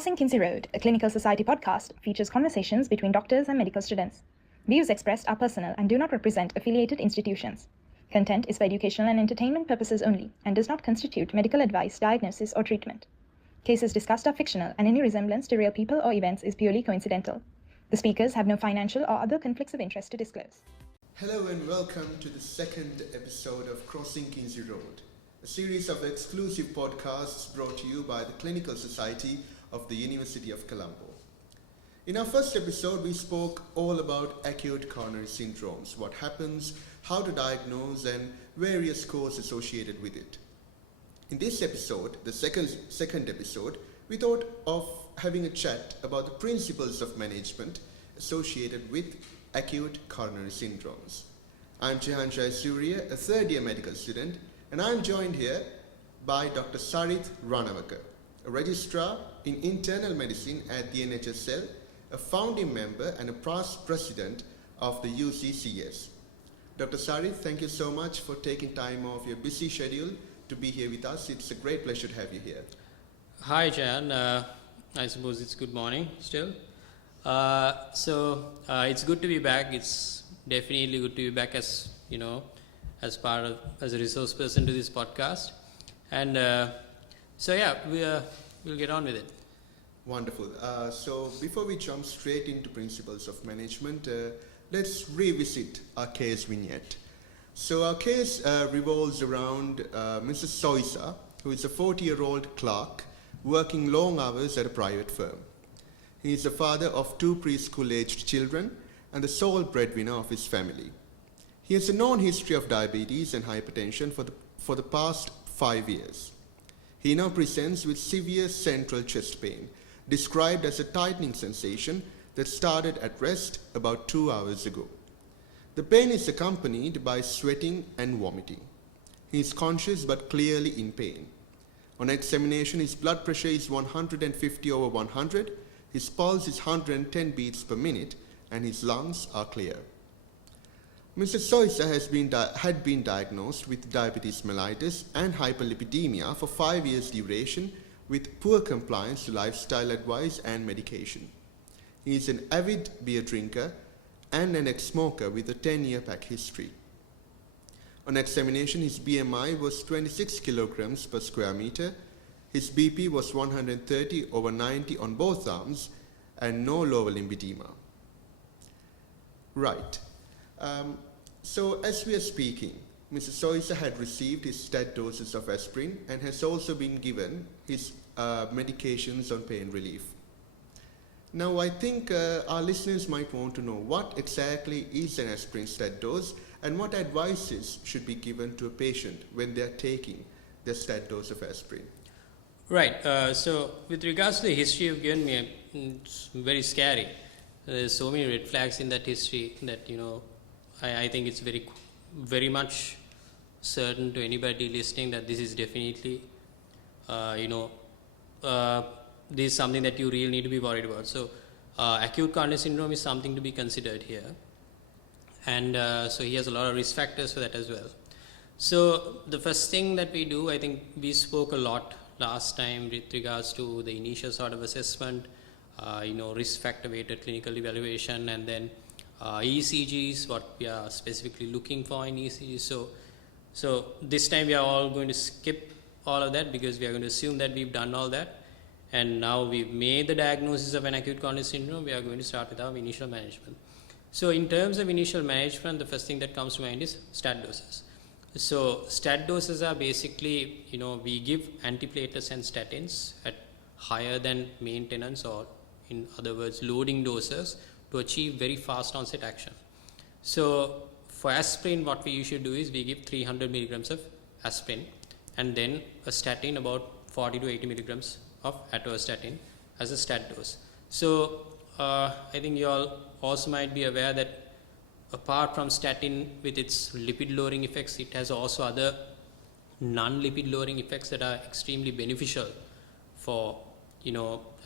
Crossing Kynsey Road, a clinical society podcast, features conversations between doctors and medical students. Views expressed are personal and do not represent affiliated institutions. Content is for educational and entertainment purposes only and does not constitute medical advice, diagnosis, or treatment. Cases discussed are fictional and any resemblance to real people or events is purely coincidental. The speakers have no financial or other conflicts of interest to disclose. Hello and welcome to the second episode of Crossing Kynsey Road, a series of exclusive podcasts brought to you by the Clinical Society of the University of Colombo. In our first episode, we spoke all about acute coronary syndromes, what happens, how to diagnose, and various causes associated with it. In this episode, the second episode, we thought of having a chat about the principles of management associated with acute coronary syndromes. I'm Jahanshai Surya, a third-year medical student, and I'm joined here by Dr. Sarith Ranawaka, a registrar in internal medicine at the NHSL, a founding member and a past president of the UCCS. Dr. Sarith, thank you so much for taking time off your busy schedule to be here with us. It's a great pleasure to have you here. Hi, Jan. I suppose it's good morning still. It's good to be back. It's definitely good to be back as a resource person to this podcast. And we'll get on with it. Wonderful. So before we jump straight into principles of management, let's revisit our case vignette. So our case revolves around Mrs. Soisa, who is a 40-year-old clerk working long hours at a private firm. He is the father of 2 preschool-aged children and the sole breadwinner of his family. He has a known history of diabetes and hypertension for the past 5 years. He now presents with severe central chest pain, described as a tightening sensation that started at rest about 2 hours ago. The pain is accompanied by sweating and vomiting. He is conscious but clearly in pain. On examination, his blood pressure is 150/100, his pulse is 110 beats per minute, and his lungs are clear. Mr. Soisa had been diagnosed with diabetes mellitus and hyperlipidemia for 5 years duration with poor compliance to lifestyle advice and medication. He is an avid beer drinker and an ex-smoker with a 10-year pack history. On examination, his BMI was 26 kilograms per square meter, his BP was 130/90 on both arms, and no lower limb edema. Right. So as we are speaking, Mr. Soisa had received his stat doses of aspirin and has also been given his medications on pain relief. Now I think our listeners might want to know what exactly is an aspirin stat dose and what advices should be given to a patient when they are taking their stat dose of aspirin. Right. So with regards to the history you've given me, it's very scary. There's so many red flags in that history that, I think it's very, very much certain to anybody listening that this is definitely, this is something that you really need to be worried about. So acute coronary syndrome is something to be considered here. And so he has a lot of risk factors for that as well. So the first thing that we do, I think we spoke a lot last time with regards to the initial sort of assessment, risk factor weighted clinical evaluation, and then ECGs, what we are specifically looking for in ECGs. So this time we are all going to skip all of that because we are going to assume that we've done all that. And now we've made the diagnosis of an acute coronary syndrome, we are going to start with our initial management. So in terms of initial management, the first thing that comes to mind is stat doses. So stat doses are basically, we give antiplatelets and statins at higher than maintenance, or in other words, loading doses to achieve very fast onset action. So for aspirin, what we usually do is we give 300 milligrams of aspirin and then a statin about 40 to 80 milligrams of atorvastatin as a stat dose. So I think you all also might be aware that apart from statin with its lipid lowering effects, it has also other non-lipid lowering effects that are extremely beneficial for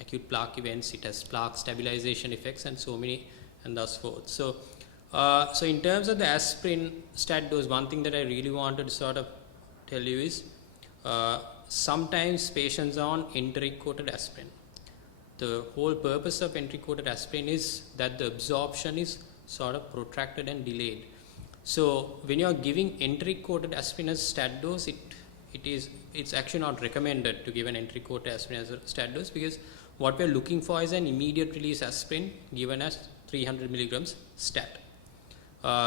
acute plaque events. It has plaque stabilization effects and so many, and thus forth. So in terms of the aspirin stat dose, one thing that I really wanted to sort of tell you is sometimes patients are on enteric coated aspirin. the whole purpose of entry-coated aspirin is that the absorption is sort of protracted and delayed. So when you are giving entry-coated aspirin as stat dose, it's actually not recommended to give an entry-coated aspirin as a stat dose, because what we are looking for is an immediate release aspirin given as 300 milligrams stat.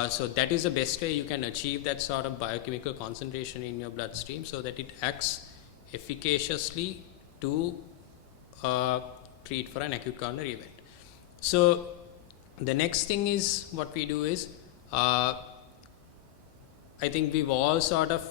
So that is the best way you can achieve that sort of biochemical concentration in your bloodstream, so that it acts efficaciously to treat for an acute coronary event. So the next thing is, what we do is, I think we've all sort of,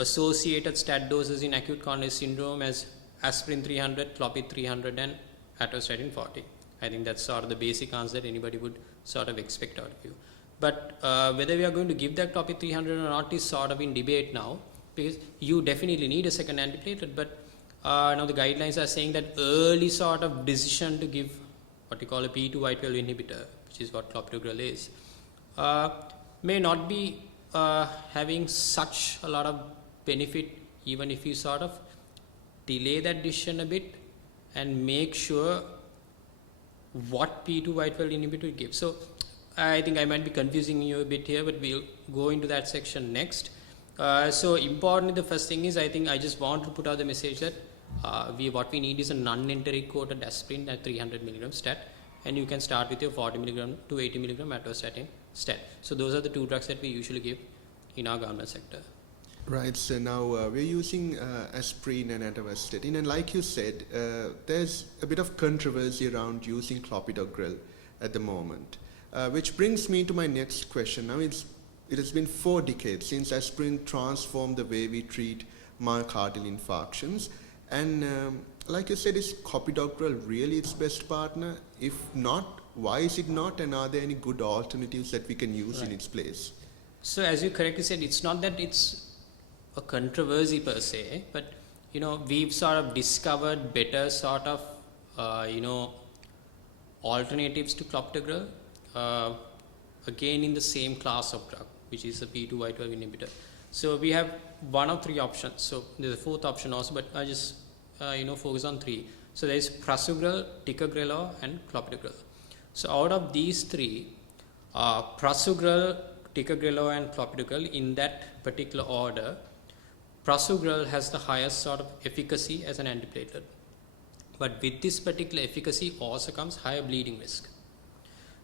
associated stat doses in acute coronary syndrome as aspirin 300, clopid 300 and atorvastatin 40. I think that's sort of the basic answer that anybody would sort of expect out of you. But whether we are going to give that clopid 300 or not is sort of in debate now, because you definitely need a second antiplatelet, but now the guidelines are saying that early sort of decision to give what we call a P2Y12 inhibitor, which is what clopidogrel is, may not be having such a lot of benefit, even if you sort of delay that decision a bit and make sure what P2Y12 inhibitor gives. So I think I might be confusing you a bit here, but we'll go into that section next. So importantly, the first thing is, I think I just want to put out the message that what we need is a non-entry-coated aspirin at 300 milligram stat, and you can start with your 40 milligram to 80 milligram atorvastatin stat. So those are the two drugs that we usually give in our government sector. Right, so now we're using aspirin and atorvastatin, and like you said, there's a bit of controversy around using clopidogrel at the moment, which brings me to my next question. Now it has been 4 decades since aspirin transformed the way we treat myocardial infarctions, and like you said, is clopidogrel really its best partner? If not, why is it not, and are there any good alternatives that we can use in its place? So as you correctly said, it's not that it's a controversy per se, but we've sort of discovered better sort of alternatives to clopidogrel, again in the same class of drug, which is a P2Y12 inhibitor. So we have 1 of 3 options. So there's a 4th option also, but I just focus on 3. So there is prasugrel, ticagrelor and clopidogrel. So out of these 3, prasugrel, ticagrelor and clopidogrel, in that particular order, prasugrel has the highest sort of efficacy as an antiplatelet. But with this particular efficacy also comes higher bleeding risk.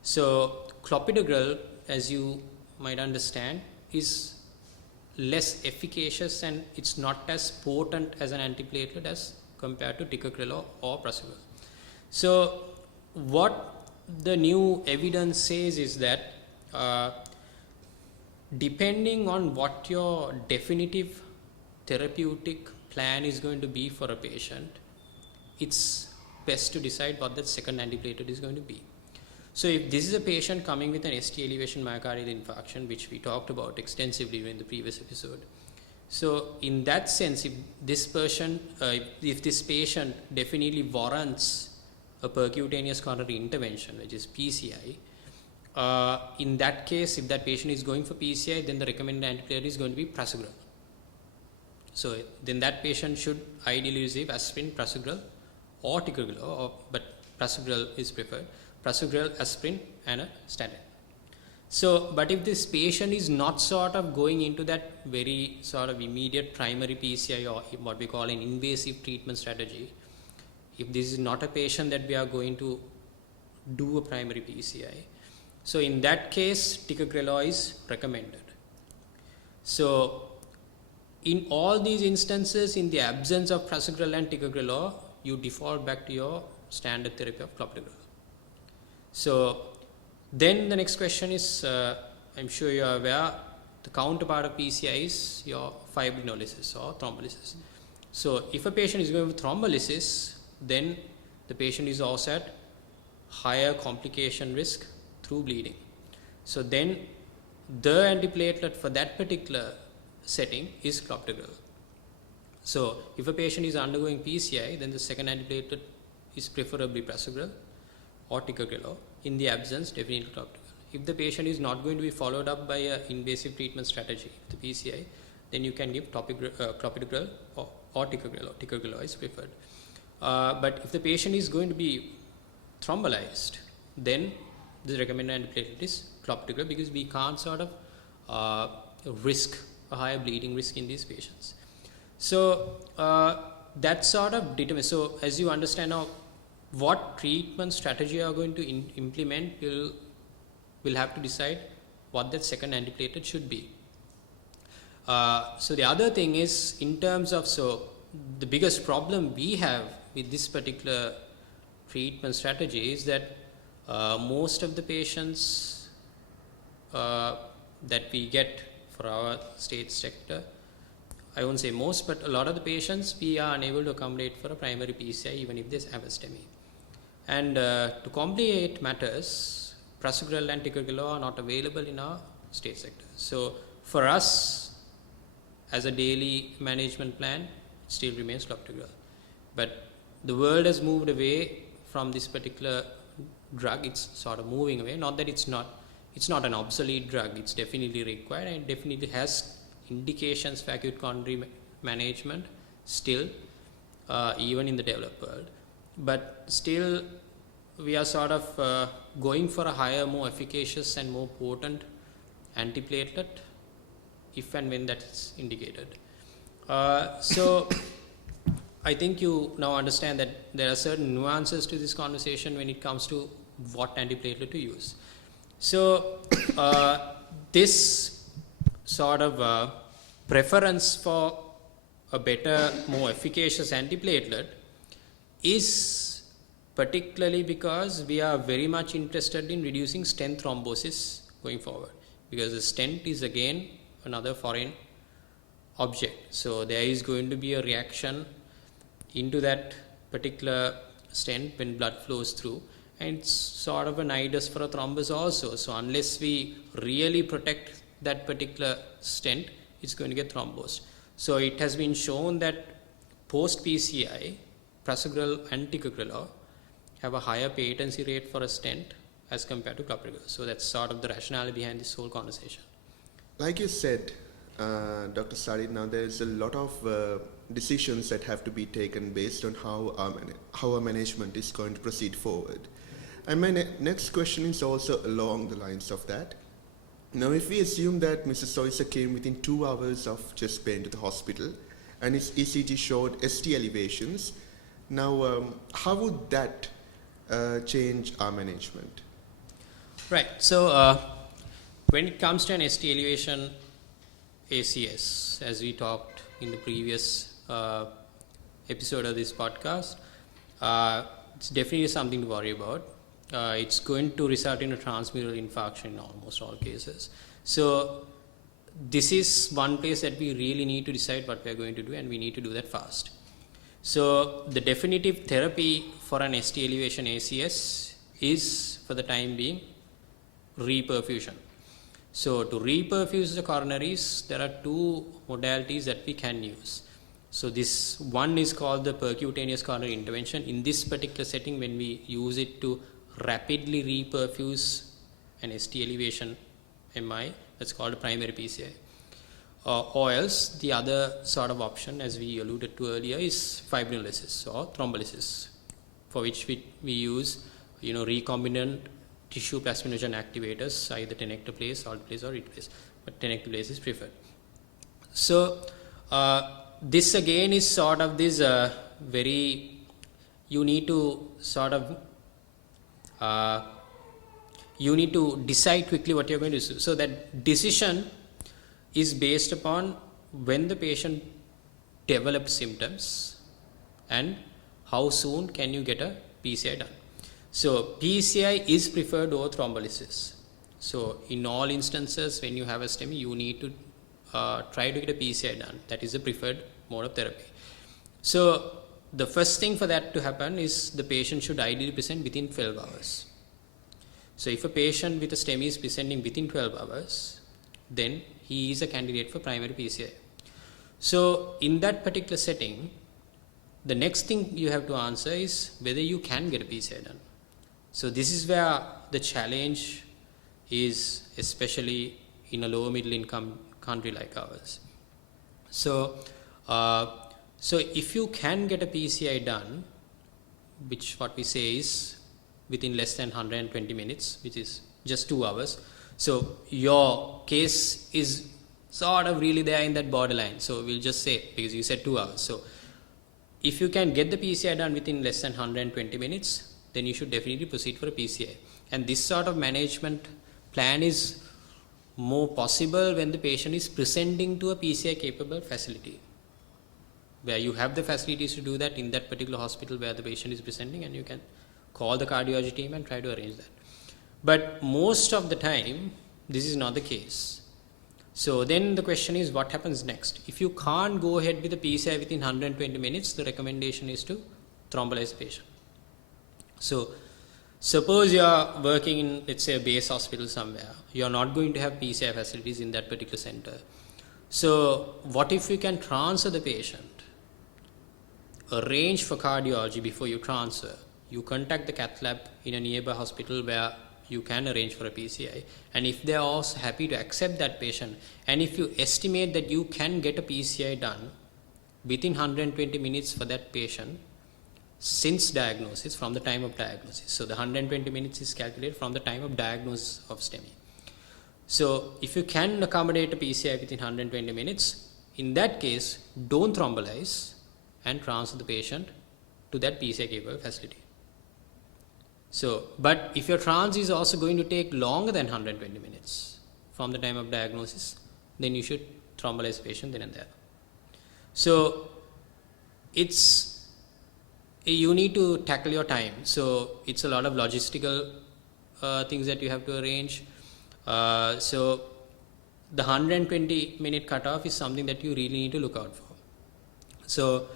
So clopidogrel, as you might understand, is less efficacious and it's not as potent as an antiplatelet as compared to ticagrelor or prasugrel. So what the new evidence says is that depending on what your definitive therapeutic plan is going to be for a patient, it's best to decide what that second antiplatelet is going to be. So if this is a patient coming with an ST elevation myocardial infarction, which we talked about extensively in the previous episode, so in that sense, if this patient definitely warrants a percutaneous coronary intervention, which is PCI, in that case, if that patient is going for PCI, then the recommended antiplatelet is going to be prasugrel. So then that patient should ideally receive aspirin, prasugrel or ticagrelor, but prasugrel is preferred. Prasugrel, aspirin and a statin. So, but if this patient is not sort of going into that very sort of immediate primary PCI or what we call an invasive treatment strategy, if this is not a patient that we are going to do a primary PCI, so in that case, ticagrelor is recommended. So in all these instances, in the absence of prasugrel and ticagrelor, you default back to your standard therapy of clopidogrel. So then the next question is, I'm sure you are aware, the counterpart of PCI is your fibrinolysis or thrombolysis. So if a patient is going with thrombolysis, then the patient is also at higher complication risk through bleeding. So then the antiplatelet for that particular setting is clopidogrel. So if a patient is undergoing PCI, then the second antiplatelet is preferably prasugrel or ticagrelor. In the absence, definitely clopidogrel. If the patient is not going to be followed up by an invasive treatment strategy, the PCI, then you can give clopidogrel or ticagrelor. Ticagrelor is preferred. But if the patient is going to be thrombolized, then the recommended antiplatelet is clopidogrel, because we can't sort of risk a higher bleeding risk in these patients. So that sort of determines. So as you understand now, what treatment strategy you are going to implement will have to decide what that second antiplatelet should be. So the other thing is, in terms of, so the biggest problem we have with this particular treatment strategy is that most of the patients that we get for our state sector, I won't say most, but a lot of the patients we are unable to accommodate for a primary PCI even if they have a STEMI. And to complicate matters, prasugrel and ticagrelor are not available in our state sector. So for us, as a daily management plan, it still remains clopidogrel. But the world has moved away from this particular drug. It's sort of moving away. Not that it's not an obsolete drug. It's definitely required, and it definitely has indications for acute coronary management still, even in the developed world. But still, we are sort of going for a higher, more efficacious and more potent antiplatelet if and when that is indicated. So I think you now understand that there are certain nuances to this conversation when it comes to what antiplatelet to use. So this sort of preference for a better, more efficacious antiplatelet is particularly because we are very much interested in reducing stent thrombosis going forward, because the stent is again another foreign object. So there is going to be a reaction into that particular stent when blood flows through, and it's sort of a nidus for a thrombus also. So unless we really protect that particular stent, it's going to get thrombosed. So it has been shown that post PCI, prasugrel and ticagrelor have a higher patency rate for a stent as compared to clopidogrel. So that's sort of the rationale behind this whole conversation. Like you said, Dr. Sari, now there's a lot of decisions that have to be taken based on how our management is going to proceed forward. And my next question is also along the lines of that. Now, if we assume that Mrs. Soisa came within 2 hours of chest pain to the hospital and his ECG showed ST elevations, now how would that change our management? Right. So when it comes to an ST elevation ACS, as we talked in the previous episode of this podcast, it's definitely something to worry about. It's going to result in a transmural infarction in almost all cases. So this is one place that we really need to decide what we're going to do, and we need to do that fast. So the definitive therapy for an ST elevation ACS is, for the time being, reperfusion. So to reperfuse the coronaries, there are two modalities that we can use. So this one is called the percutaneous coronary intervention. In this particular setting, when we use it to rapidly reperfuse an ST elevation MI, that's called a primary PCI. Or else the other sort of option, as we alluded to earlier, is fibrinolysis or thrombolysis, for which we use recombinant tissue plasminogen activators, either tenecteplase, alteplase, or reteplase, but tenecteplase is preferred. So this again is sort of this you need to decide quickly what you're going to do. So that decision is based upon when the patient develops symptoms and how soon can you get a PCI done. So PCI is preferred over thrombolysis. So in all instances, when you have a STEMI, you need to try to get a PCI done. That is the preferred mode of therapy. So the first thing for that to happen is the patient should ideally present within 12 hours. So if a patient with a STEMI is presenting within 12 hours, then he is a candidate for primary PCI. So in that particular setting, the next thing you have to answer is whether you can get a PCI done. So this is where the challenge is, especially in a lower middle income country like ours. So if you can get a PCI done, which what we say is within less than 120 minutes, which is just 2 hours. So your case is sort of really there in that borderline. So we'll just say, because you said 2 hours. So if you can get the PCI done within less than 120 minutes, then you should definitely proceed for a PCI. And this sort of management plan is more possible when the patient is presenting to a PCI capable facility, where you have the facilities to do that in that particular hospital where the patient is presenting, and you can call the cardiology team and try to arrange that. But most of the time, this is not the case. So then the question is, what happens next? If you can't go ahead with the PCI within 120 minutes, the recommendation is to thrombolize the patient. So suppose you are working in, let's say, a base hospital somewhere. You are not going to have PCI facilities in that particular center. So what if you can transfer the patient? Arrange for cardiology before you transfer. You contact the cath lab in a nearby hospital where you can arrange for a PCI, and if they are also happy to accept that patient, and if you estimate that you can get a PCI done within 120 minutes for that patient since diagnosis, from the time of diagnosis. So the 120 minutes is calculated from the time of diagnosis of STEMI. So if you can accommodate a PCI within 120 minutes, in that case, don't thrombolize and transfer the patient to that PCI capable facility. So, but if your trans is also going to take longer than 120 minutes from the time of diagnosis, then you should thrombolize the patient then and there. So, you need to tackle your time. So, it's a lot of logistical things that you have to arrange. So, the 120 minute cutoff is something that you really need to look out for. So,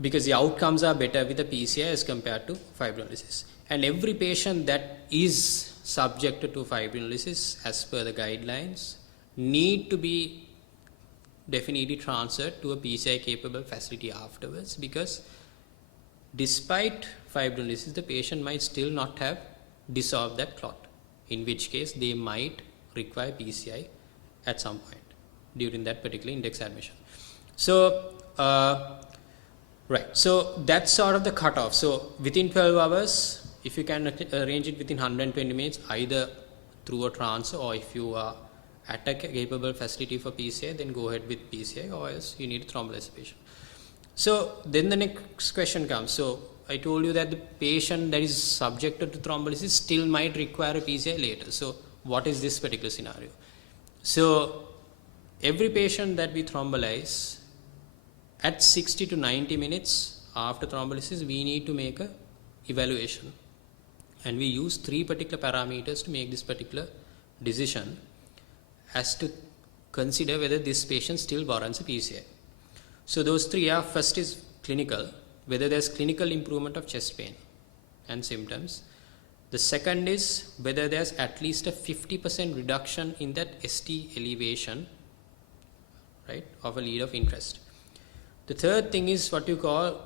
because the outcomes are better with the PCI as compared to fibrinolysis. And every patient that is subjected to fibrinolysis as per the guidelines need to be definitely transferred to a PCI capable facility afterwards, because despite fibrinolysis, the patient might still not have dissolved that clot, in which case they might require PCI at some point during that particular index admission. So, right, so that's sort of the cutoff. So within 12 hours, if you can arrange it within 120 minutes, either through a transfer, or if you are at a capable facility for PCI, then go ahead with PCI, or else you need to thrombolize the patient. So then the next question comes. So I told you that the patient that is subjected to thrombolysis still might require a PCI later. So what is this particular scenario? So every patient that we thrombolize, at 60 to 90 minutes after thrombolysis, we need to make a evaluation. And we use 3 particular parameters to make this particular decision as to consider whether this patient still warrants a PCI. So those 3 are, first is clinical, whether there's clinical improvement of chest pain and symptoms. The second is whether there's at least a 50% reduction in that ST elevation, right, of a lead of interest. The third thing is what you call,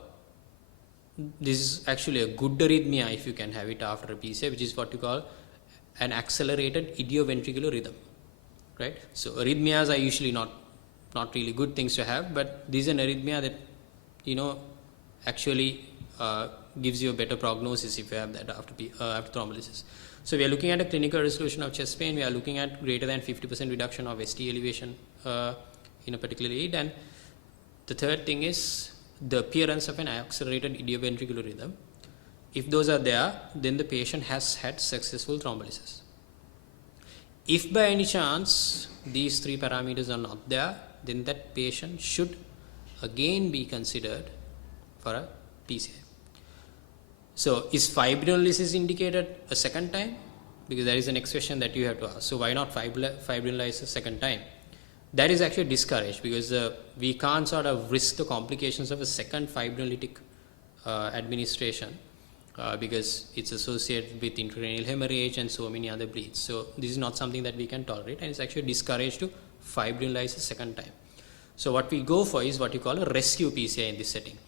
this is actually a good arrhythmia if you can have it after a PCI, which is what you call an accelerated idioventricular rhythm, right? So arrhythmias are usually not really good things to have, but this is an arrhythmia that, actually gives you a better prognosis if you have that after thrombolysis. So we are looking at a clinical resolution of chest pain. We are looking at greater than 50% reduction of ST elevation in a particular lead, and the third thing is the appearance of an accelerated idioventricular rhythm. If those are there, then the patient has had successful thrombolysis. If by any chance these 3 parameters are not there, then that patient should again be considered for a PCI. So is fibrinolysis indicated a second time? Because that is the next question that you have to ask. So why not fibrinolyze a second time? That is actually discouraged, because we can't sort of risk the complications of a second fibrinolytic administration because it's associated with intracranial hemorrhage and so many other bleeds. So this is not something that we can tolerate, and it's actually discouraged to fibrinolyze a second time. So what we go for is what you call a rescue PCI in this setting.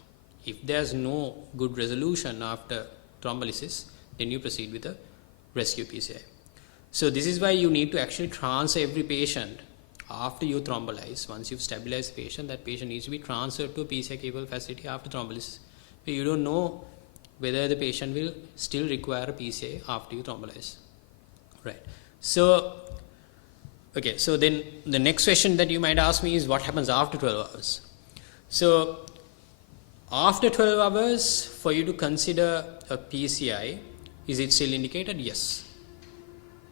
If there's no good resolution after thrombolysis, then you proceed with a rescue PCI. So this is why you need to actually transfer every patient after you thrombolize. Once you've stabilized the patient, that patient needs to be transferred to a PCI capable facility after thrombolysis. You don't know whether the patient will still require a PCI after you thrombolize. Right. So, okay, so then the next question that you might ask me is what happens after 12 hours? So, after 12 hours, for you to consider a PCI, is it still indicated? Yes.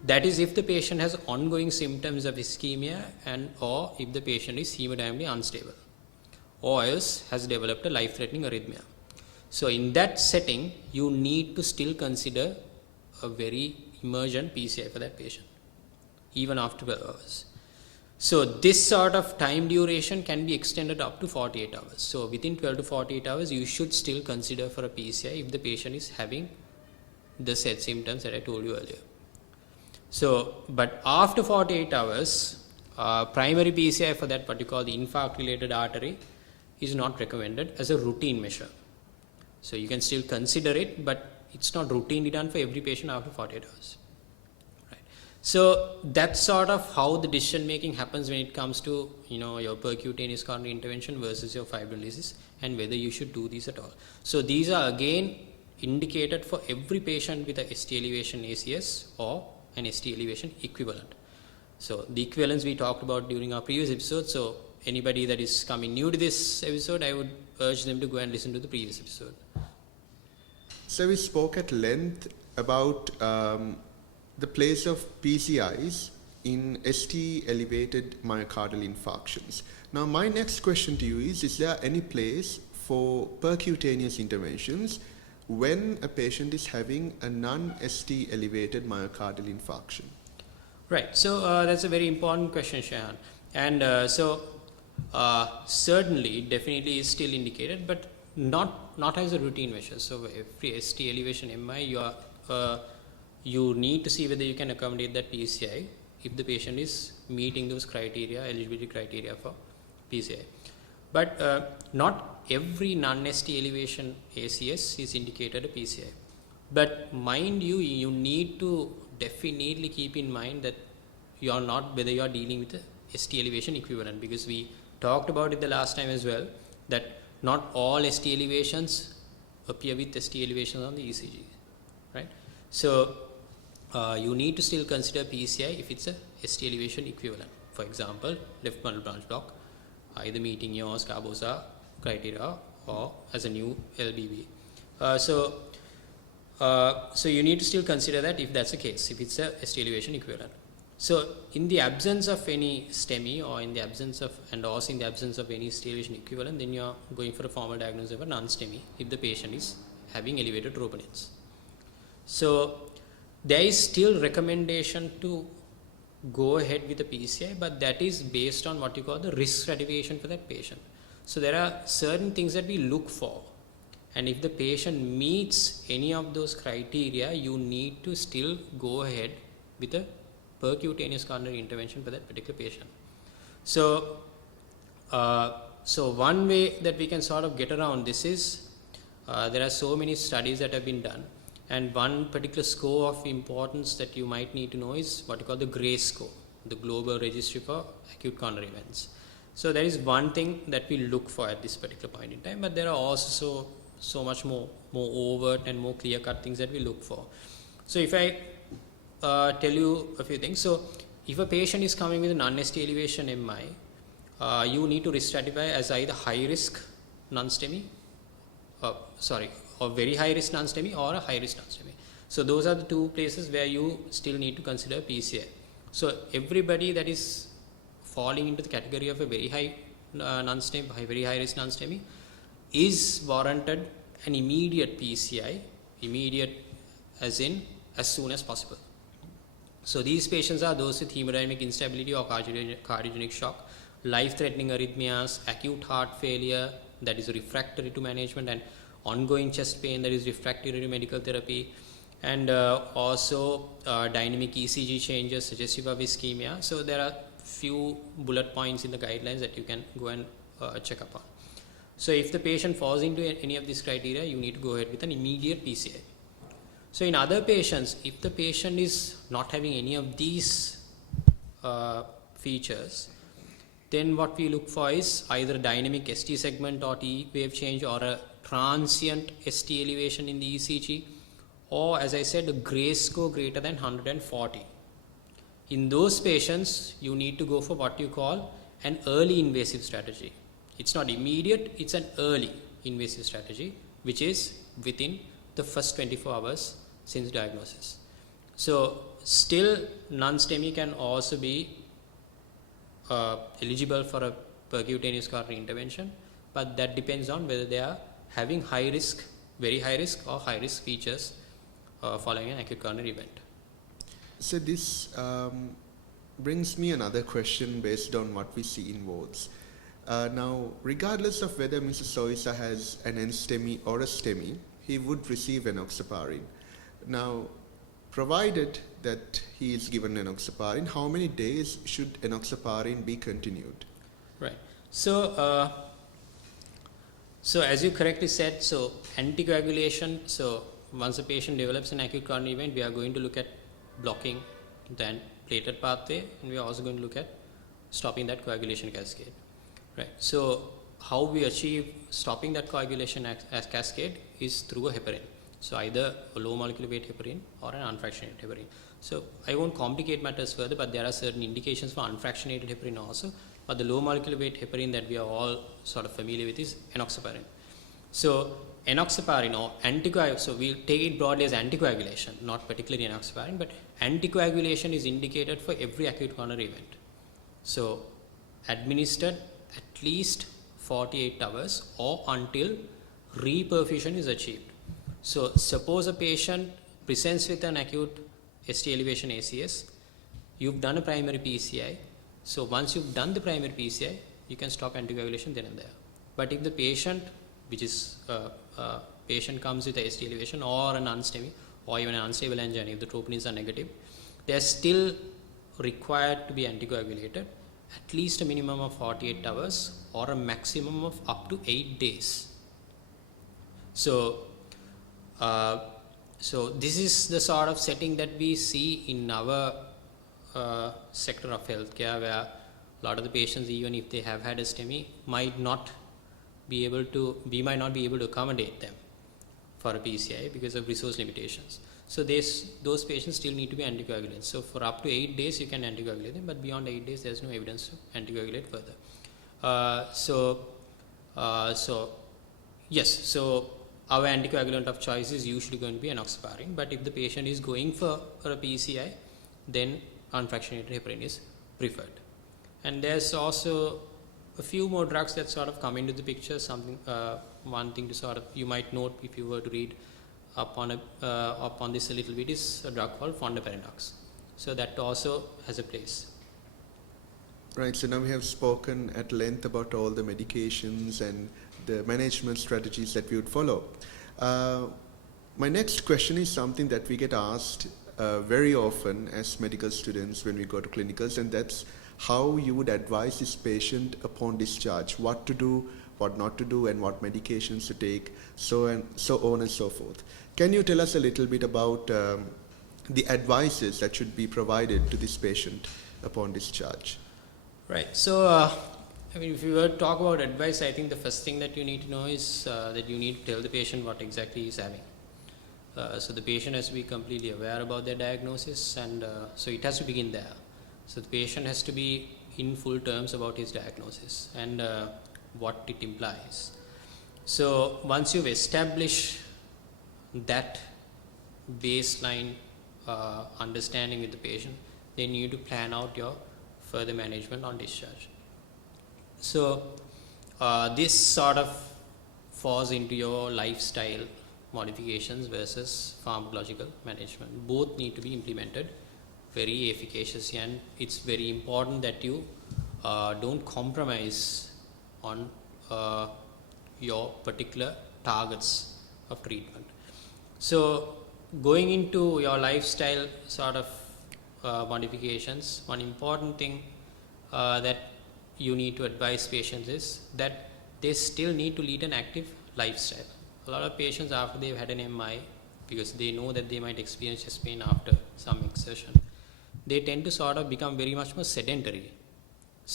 That is if the patient has ongoing symptoms of ischemia and or if the patient is hemodynamically unstable or else has developed a life-threatening arrhythmia. So in that setting, you need to still consider a very emergent PCI for that patient, even after 12 hours. So this sort of time duration can be extended up to 48 hours. So within 12 to 48 hours, you should still consider for a PCI if the patient is having the said symptoms that I told you earlier. So, but after 48 hours, primary PCI for that what you call the infarct-related artery is not recommended as a routine measure. So you can still consider it, but it's not routinely done for every patient after 48 hours. Right. So that's sort of how the decision making happens when it comes to your percutaneous coronary intervention versus your fibrinolysis and whether you should do these at all. So these are again indicated for every patient with a ST elevation ACS or an ST elevation equivalent. So the equivalence we talked about during our previous episode. So anybody that is coming new to this episode, I would urge them to go and listen to the previous episode. So we spoke at length about the place of PCIs in ST elevated myocardial infarctions. Now my next question to you is there any place for percutaneous interventions when a patient is having a non-ST elevated myocardial infarction? Right. So that's a very important question, Shahan. And certainly, definitely is still indicated, but not as a routine measure. So every ST elevation MI, you need to see whether you can accommodate that PCI if the patient is meeting those criteria, eligibility criteria for PCI. But not every non-ST elevation ACS is indicated a PCI. But mind you, you need to definitely keep in mind that you are not whether you are dealing with a ST elevation equivalent, because we talked about it the last time as well that not all ST elevations appear with ST elevations on the ECG, right? So you need to still consider PCI if it's a ST elevation equivalent. For example, left bundle branch block, either meeting your Scarbosa criteria or as a new LBB. So you need to still consider that if that's the case, if it's a ST elevation equivalent. So in the absence of any STEMI or in the absence of and also in the absence of any ST elevation equivalent, then you are going for a formal diagnosis of a non-STEMI if the patient is having elevated troponins. So there is still recommendation to go ahead with the PCI, but that is based on what you call the risk stratification for that patient. So there are certain things that we look for, and if the patient meets any of those criteria, you need to still go ahead with a percutaneous coronary intervention for that particular patient. So one way that we can sort of get around this is there are so many studies that have been done, and one particular score of importance that you might need to know is what you call the GRACE score, the Global Registry for Acute Coronary Events. So there is one thing that we look for at this particular point in time, but there are also so much more overt and more clear-cut things that we look for. So if I tell you a few things. So if a patient is coming with a non-ST elevation MI, you need to risk stratify as either high risk non-STEMI, or very high risk non-STEMI or a high risk non-STEMI. So those are the two places where you still need to consider PCI. So everybody that is falling into the category of a very high non-STEMI, very high risk non-STEMI, is warranted an immediate PCI, immediate as in as soon as possible. So these patients are those with hemodynamic instability or cardiogenic shock, life-threatening arrhythmias, acute heart failure that is refractory to management, and ongoing chest pain that is refractory to medical therapy, and also dynamic ECG changes suggestive of ischemia. So there are few bullet points in the guidelines that you can go and check up on. So if the patient falls into any of these criteria, you need to go ahead with an immediate PCI. So in other patients, if the patient is not having any of these features, then what we look for is either a dynamic ST segment or T wave change or a transient ST elevation in the ECG, or as I said, a gray score greater than 140. In those patients, you need to go for what you call an early invasive strategy. It's not immediate, it's an early invasive strategy, which is within the first 24 hours since diagnosis. So still non-STEMI can also be eligible for a percutaneous coronary intervention, but that depends on whether they are having high risk, very high risk, or high risk features following an acute coronary event. So this brings me another question based on what we see in wards. Now, regardless of whether Mr. Soisa has an NSTEMI or a STEMI, he would receive enoxaparin. Now, provided that he is given enoxaparin, how many days should enoxaparin be continued? Right. So, so as you correctly said, so anticoagulation, so once a patient develops an acute coronary event, we are going to look at blocking the platelet pathway, and we are also going to look at stopping that coagulation cascade. Right. So how we achieve stopping that coagulation cascade is through a heparin. So either a low molecular weight heparin or an unfractionated heparin. So I won't complicate matters further, but there are certain indications for unfractionated heparin also. But the low molecular weight heparin that we are all sort of familiar with is enoxaparin. So enoxaparin or anticoagulation, so we'll take it broadly as anticoagulation, not particularly enoxaparin, but anticoagulation is indicated for every acute coronary event. So administered at least 48 hours or until reperfusion is achieved. So suppose a patient presents with an acute ST elevation ACS, you've done a primary PCI. So once you've done the primary PCI, you can stop anticoagulation then and there. But if the patient, which is patient comes with a ST elevation or an unSTEMI or even an unstable angina, if the troponins are negative, they are still required to be anticoagulated at least a minimum of 48 hours or a maximum of up to 8 days. So, so this is the sort of setting that we see in our sector of healthcare, where a lot of the patients, even if they have had a STEMI, might not be able to, we might not be able to accommodate them for a PCI because of resource limitations. So those patients still need to be anticoagulated. So for up to 8 days you can anticoagulate them, but beyond 8 days there's no evidence to anticoagulate further. So yes, so our anticoagulant of choice is usually going to be enoxaparin, but if the patient is going for a PCI, then unfractionated heparin is preferred. And there's also a few more drugs that sort of come into the picture. Something, one thing to sort of, you might note if you were to read upon this a little bit, is a drug called fondaparinux. So that also has a place. Right, so now we have spoken at length about all the medications and the management strategies that we would follow. My next question is something that we get asked very often as medical students when we go to clinicals, and that's how you would advise this patient upon discharge, what to do, what not to do, and what medications to take, so on and so forth. Can you tell us a little bit about the advices that should be provided to this patient upon discharge? Right. So, I mean, if you were to talk about advice, I think the first thing that you need to know is that you need to tell the patient what exactly he's having. So the patient has to be completely aware about their diagnosis, and so it has to begin there. So the patient has to be in full terms about his diagnosis and what it implies. So once you've established that baseline understanding with the patient, then you need to plan out your further management on discharge. So this sort of falls into your lifestyle modifications versus pharmacological management. Both need to be implemented very efficaciously, and it's very important that you don't compromise on your particular targets of treatment. So going into your lifestyle sort of modifications, one important thing that you need to advise patients is that they still need to lead an active lifestyle. A lot of patients, after they've had an MI, because they know that they might experience chest pain after some exertion, they tend to sort of become very much more sedentary.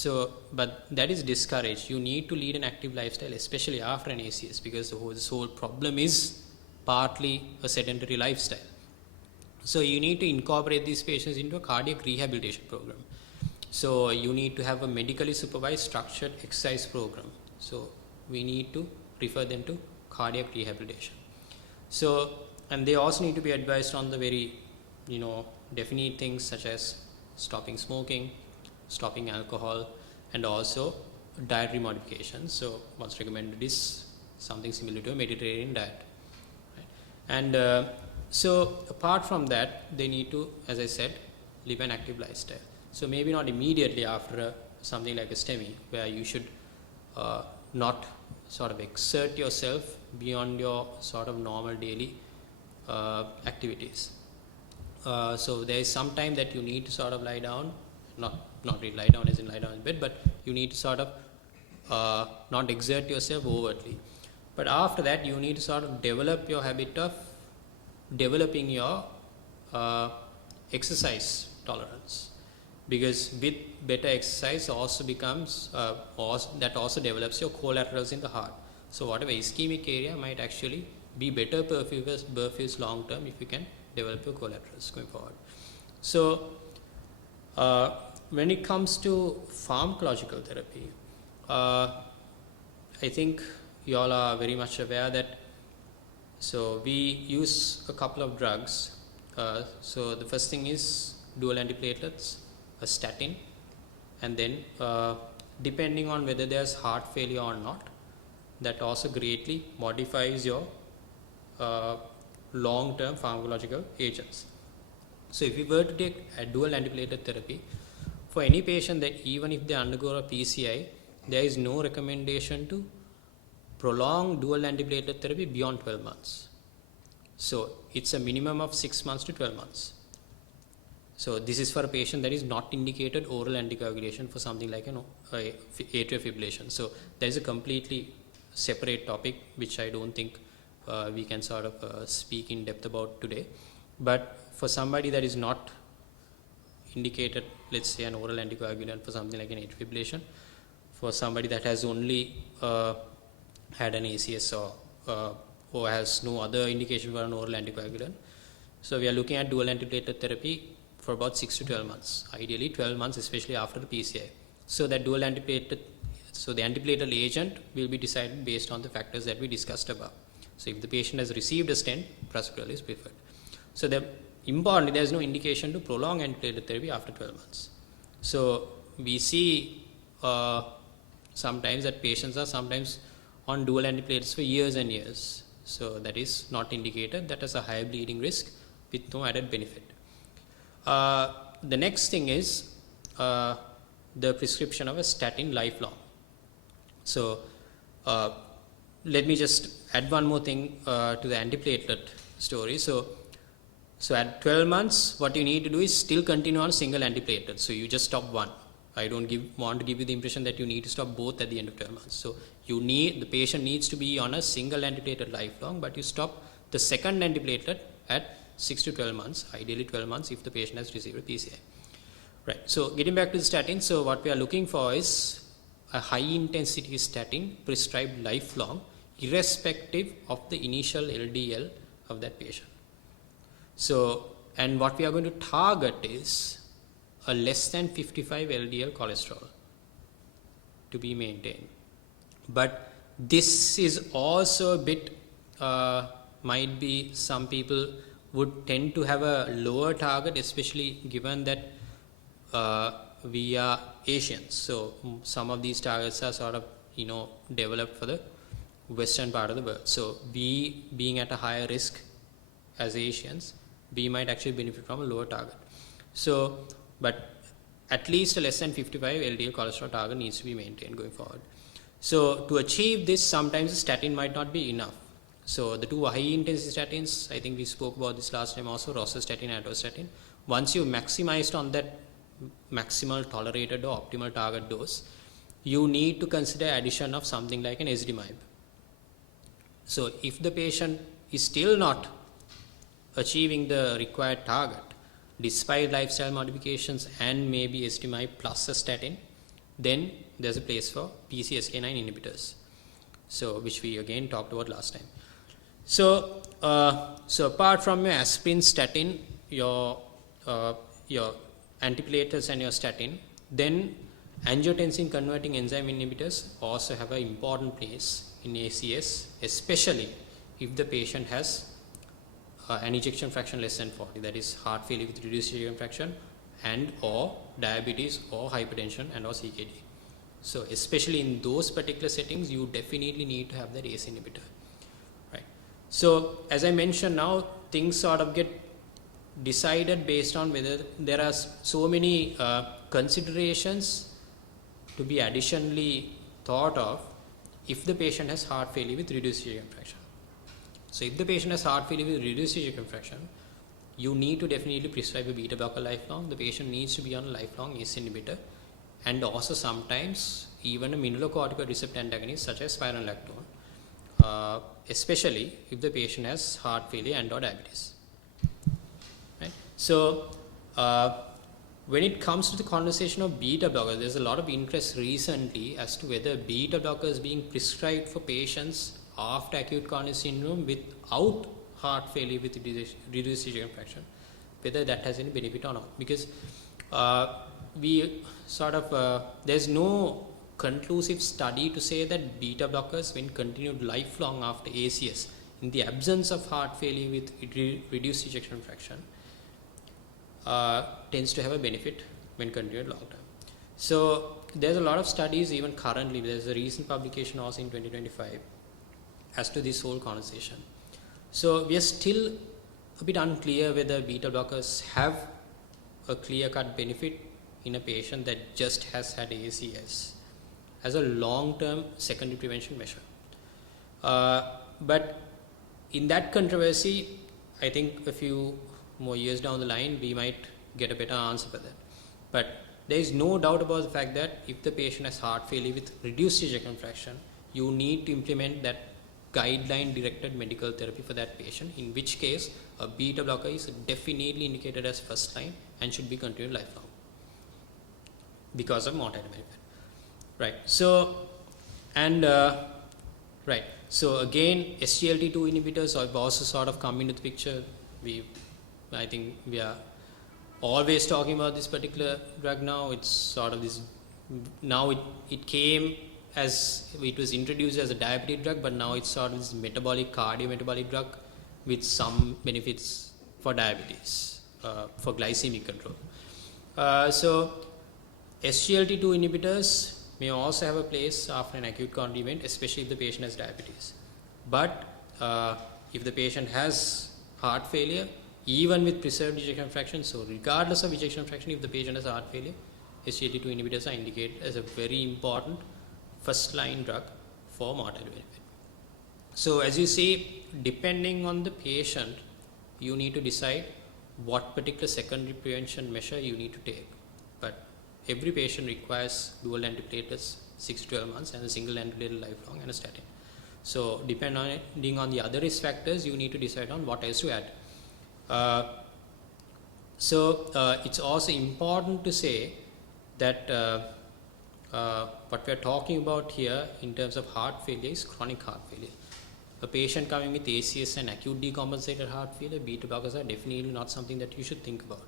So, but that is discouraged. You need to lead an active lifestyle, especially after an ACS, because this whole problem is partly a sedentary lifestyle. So you need to incorporate these patients into a cardiac rehabilitation program. So you need to have a medically supervised structured exercise program. So we need to refer them to cardiac rehabilitation. So, and they also need to be advised on the very, definite things such as stopping smoking, stopping alcohol, and also dietary modifications. So what's recommended is something similar to a Mediterranean diet. Right? And so apart from that, they need to, as I said, live an active lifestyle. So maybe not immediately after something like a STEMI, where you should not sort of exert yourself beyond your sort of normal daily activities. So there is some time that you need to sort of lie down, not really lie down as in lie down in bed, but you need to sort of not exert yourself overtly. But after that, you need to sort of develop your habit of developing your exercise tolerance, because with better exercise also becomes that also develops your collaterals in the heart. So whatever ischemic area might actually be better perfused long term if you can develop your collaterals going forward. So when it comes to pharmacological therapy, I think you all are very much aware that so we use a couple of drugs. So the first thing is dual antiplatelets, a statin, and then depending on whether there's heart failure or not, that also greatly modifies your long-term pharmacological agents. So if we were to take a dual antiplatelet therapy, for any patient that even if they undergo a PCI, there is no recommendation to prolong dual antiplatelet therapy beyond 12 months. So it's a minimum of 6 months to 12 months. So this is for a patient that is not indicated oral anticoagulation for something like atrial fibrillation. So there is a completely separate topic which I don't think we can sort of speak in depth about today. But for somebody that is not indicated, let's say an oral anticoagulant for something like an atrial fibrillation, for somebody that has only had an ACS or has no other indication for an oral anticoagulant, so we are looking at dual antiplatelet therapy for about 6 to 12 months, ideally 12 months, especially after the PCI. So that dual antiplatelet, so the antiplatelet agent will be decided based on the factors that we discussed above. So if the patient has received a stent, prasugrel is preferred. So importantly, there is no indication to prolong antiplatelet therapy after 12 months. So we see sometimes that patients are sometimes on dual antiplatelets for years and years. So that is not indicated. That has a higher bleeding risk with no added benefit. The next thing is the prescription of a statin lifelong. So let me just add one more thing to the antiplatelet story. So at 12 months, what you need to do is still continue on single antiplatelet. So you just stop one. I don't want to give you the impression that you need to stop both at the end of 12 months. So the patient needs to be on a single antiplatelet lifelong, but you stop the second antiplatelet at 6 to 12 months, ideally 12 months if the patient has received a PCI. Right. So getting back to the statin, so what we are looking for is a high intensity statin prescribed lifelong, irrespective of the initial LDL of that patient. So, and what we are going to target is a less than 55 LDL cholesterol to be maintained. But this is also a bit, might be some people would tend to have a lower target, especially given that we are Asians. So some of these targets are sort of, developed for the western part of the world. So we being at a higher risk as Asians, we might actually benefit from a lower target. So, but at least a less than 55 LDL cholesterol target needs to be maintained going forward. So to achieve this, sometimes the statin might not be enough. So the two high intensity statins, I think we spoke about this last time also, rosustatin and atorvastatin. Once you've maximized on that maximal tolerated or optimal target dose, you need to consider addition of something like an ezetimibe. So if the patient is still not achieving the required target, despite lifestyle modifications and maybe ezetimibe plus a statin, then there's a place for PCSK9 inhibitors, so which we again talked about last time. So, so apart from your aspirin, statin, your antiplatelets and your statin, then angiotensin converting enzyme inhibitors also have an important place in ACS, especially if the patient has an ejection fraction less than 40, that is heart failure with reduced ejection fraction and or diabetes or hypertension and or CKD. So especially in those particular settings, you definitely need to have that ACE inhibitor, right? So as I mentioned, now things sort of get decided based on whether there are so many considerations to be additionally thought of if the patient has heart failure with reduced ejection fraction. So if the patient has heart failure with reduced ejection fraction, you need to definitely prescribe a beta blocker lifelong. The patient needs to be on a lifelong ACE inhibitor, and also sometimes even a mineralocorticoid receptor antagonist such as spironolactone, especially if the patient has heart failure and or diabetes. Right? So when it comes to the conversation of beta blockers, there's a lot of interest recently as to whether beta blockers being prescribed for patients after acute coronary syndrome without heart failure with reduced ejection fraction, whether that has any benefit or not. Because we sort of, there's no conclusive study to say that beta blockers, when continued lifelong after ACS, in the absence of heart failure with reduced ejection fraction, tends to have a benefit when continued long term. So there's a lot of studies even currently. There's a recent publication also in 2025 as to this whole conversation. So we are still a bit unclear whether beta blockers have a clear-cut benefit in a patient that just has had ACS as a long-term secondary prevention measure. But in that controversy, I think a few more years down the line, we might get a better answer for that. But there is no doubt about the fact that if the patient has heart failure with reduced ejection fraction, you need to implement that guideline directed medical therapy for that patient, in which case a beta blocker is definitely indicated as first line and should be continued lifelong because of mortality benefit. Right. So, and right. So again, SGLT2 inhibitors have also sort of come into the picture. I think we are always talking about this particular drug now. It's sort of this, now it came as, it was introduced as a diabetic drug, but now it's sort of this metabolic, cardiometabolic drug with some benefits for diabetes, for glycemic control. So SGLT2 inhibitors may also have a place after an acute coronary event, especially if the patient has diabetes. But if the patient has heart failure, even with preserved ejection fraction, so regardless of ejection fraction, if the patient has heart failure, SGLT2 inhibitors are indicated as a very important first line drug for mortality benefit. So as you see, depending on the patient, you need to decide what particular secondary prevention measure you need to take. But every patient requires dual antiplatelets 6 to 12 months and a single antiplatelet lifelong and a statin. So depending on the other risk factors, you need to decide on what else to add. It's also important to say that what we are talking about here in terms of heart failure is chronic heart failure. A patient coming with ACS and acute decompensated heart failure, beta blockers are definitely not something that you should think about,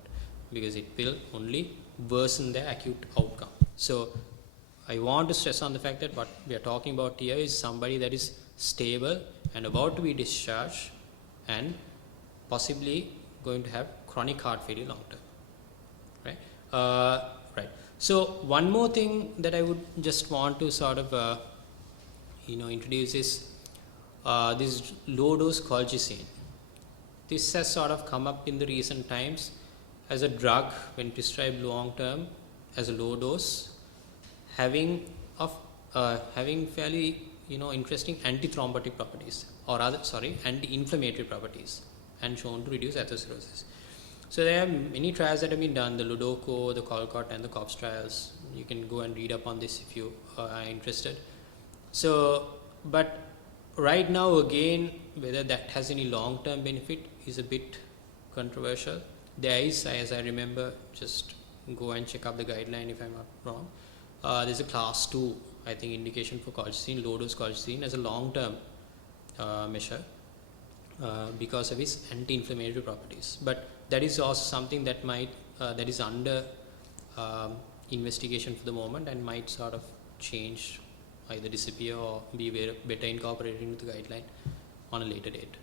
because it will only worsen the acute outcome. So I want to stress on the fact that what we are talking about here is somebody that is stable and about to be discharged and possibly going to have chronic heart failure long term. Right? Right. So one more thing that I would just want to sort of introduce is this low dose colchicine. This has sort of come up in the recent times as a drug when prescribed long term as a low dose, having fairly interesting anti-thrombotic properties, or rather anti-inflammatory properties, and shown to reduce atherosclerosis. So there are many trials that have been done, the Ludoco, the Colcott and the COPS trials. You can go and read up on this if you are interested. So, but right now again, whether that has any long-term benefit is a bit controversial. There is, as I remember, just go and check up the guideline if I'm not wrong. there's a class 2, I think, indication for colchicine, low dose colchicine as a long-term measure because of its anti-inflammatory properties. But that is also something that might that is under investigation for the moment and might sort of change, either disappear or be better incorporated into the guideline on a later date.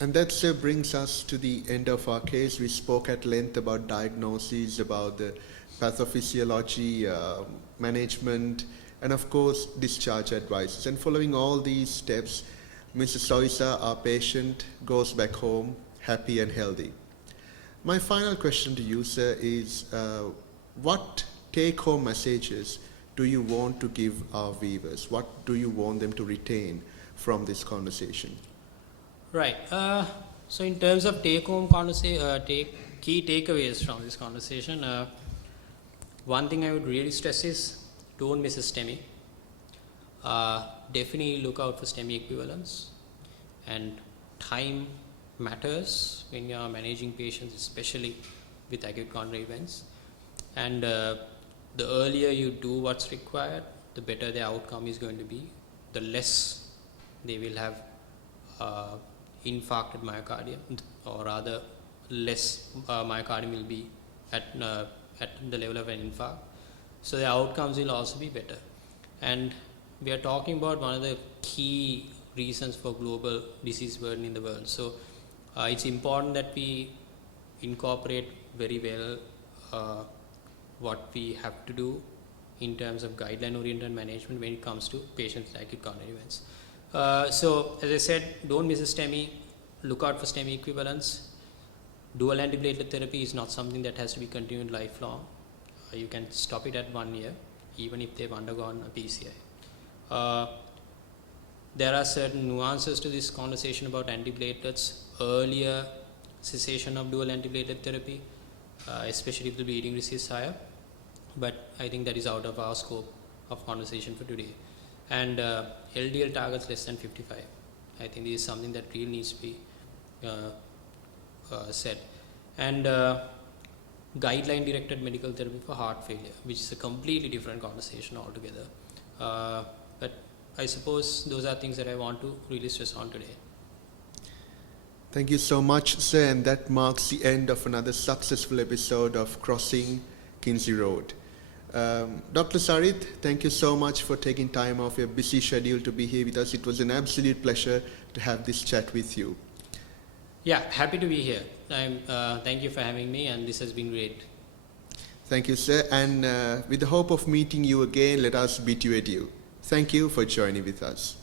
And that brings us to the end of our case. We spoke at length about diagnoses, about the pathophysiology, management, and of course discharge advices. And following all these steps, Mrs. Soisa, our patient, goes back home happy and healthy. My final question to you, sir, is what take-home messages do you want to give our viewers? What do you want them to retain from this conversation? Right. So in terms of key takeaways from this conversation, one thing I would really stress is don't miss a STEMI. Definitely look out for STEMI equivalents, and time matters when you are managing patients, especially with acute coronary events. And the earlier you do what's required, the better the outcome is going to be, the less they will have infarcted myocardium, or rather less myocardium will be at the level of an infarct. So the outcomes will also be better. And we are talking about one of the key reasons for global disease burden in the world. So it's important that we incorporate very well what we have to do in terms of guideline-oriented management when it comes to patients with acute coronary events. So as I said, don't miss a STEMI, look out for STEMI equivalents. Dual antiplatelet therapy is not something that has to be continued lifelong. You can stop it at 1 year, even if they've undergone a PCI. There are certain nuances to this conversation about antiplatelets, earlier cessation of dual antiplatelet therapy, especially if the bleeding risk is higher, but I think that is out of our scope of conversation for today. And LDL targets less than 55. I think this is something that really needs to be said. And guideline directed medical therapy for heart failure, which is a completely different conversation altogether. But I suppose those are things that I want to really stress on today. Thank you so much, sir, and that marks the end of another successful episode of Crossing Kynsey Road. Dr. Sarit, thank you so much for taking time off your busy schedule to be here with us. It was an absolute pleasure to have this chat with you. Yeah, happy to be here. Thank you for having me, and this has been great. Thank you, sir, and with the hope of meeting you again, let us bid you adieu. Thank you for joining with us.